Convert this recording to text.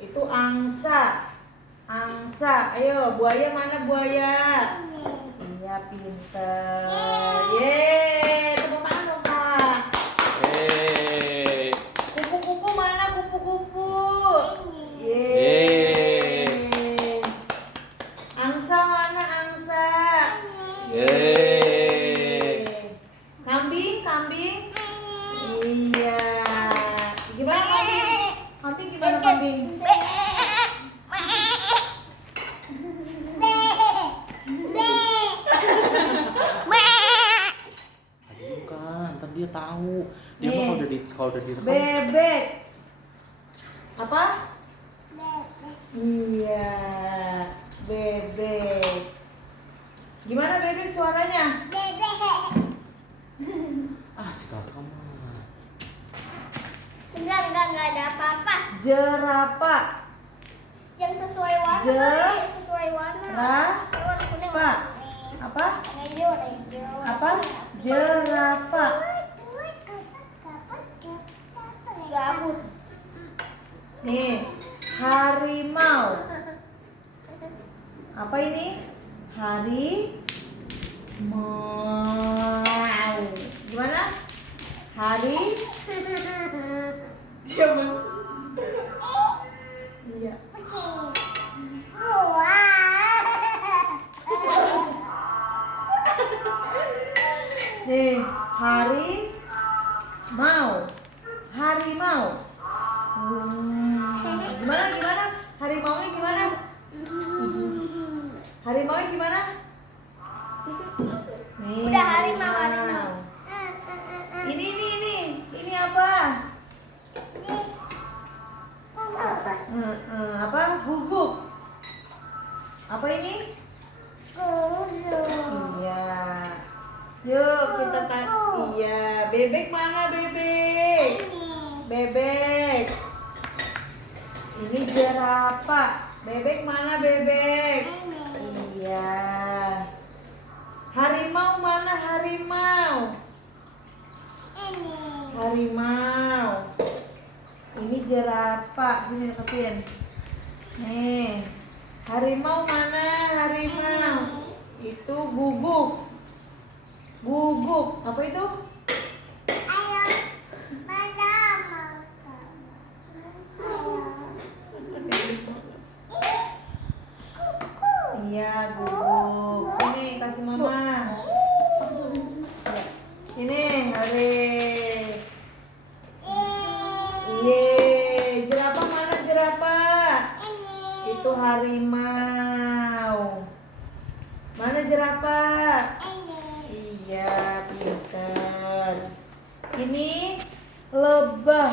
Itu angsa. Angsa. Ayo, buaya mana buaya? Iya, pinter. Yeay, tepuk tangan dong, Kak. Yeay. Kupu-kupu mana kupu-kupu? Yeay. Angsa mana angsa? Yeay. Kambing, kambing? Iya. Gimana kambing? Kambing gimana kambing? Bukan, ntar dia tahu. Dia Nih. mah kalau udah direkam. Bebek. Apa? Iya. Bebek. Gimana bebek suaranya? Ah, si kakak mah. Enggak ada apa-apa. Jerapah. Yang sesuai warna. Je- Sesuai warna. Ra- Warna kuning, pa. warna kuning. Apa? Warna hijau, warna hijau. Apa? Jerapah. Gabut. Nih, harimau. Apa ini? Harimau. Gimana? Siapa? Iya. Nih, harimau. Harimau. Gimana? Harimaunya gimana? Harimaunya gimana? Nih, Udah, harimau. Ini apa? Apa? Guguk. Apa ini? Iya. Yuk kita Iya. Bebek mana bebek? Bebek. Ini jerapah. Bebek mana bebek? Iya. Harimau mana harimau? Harimau. Ini jerapah. Sini deketin. Nih. Harimau mana harimau? Itu guguk. Guguk. Apa itu? Iya, guguk. Sini kasih mama. Ini, hari. Yeay, jerapah mana jerapah? Itu harimau. Mana jerapah? Iya, pinter. Ini lebah.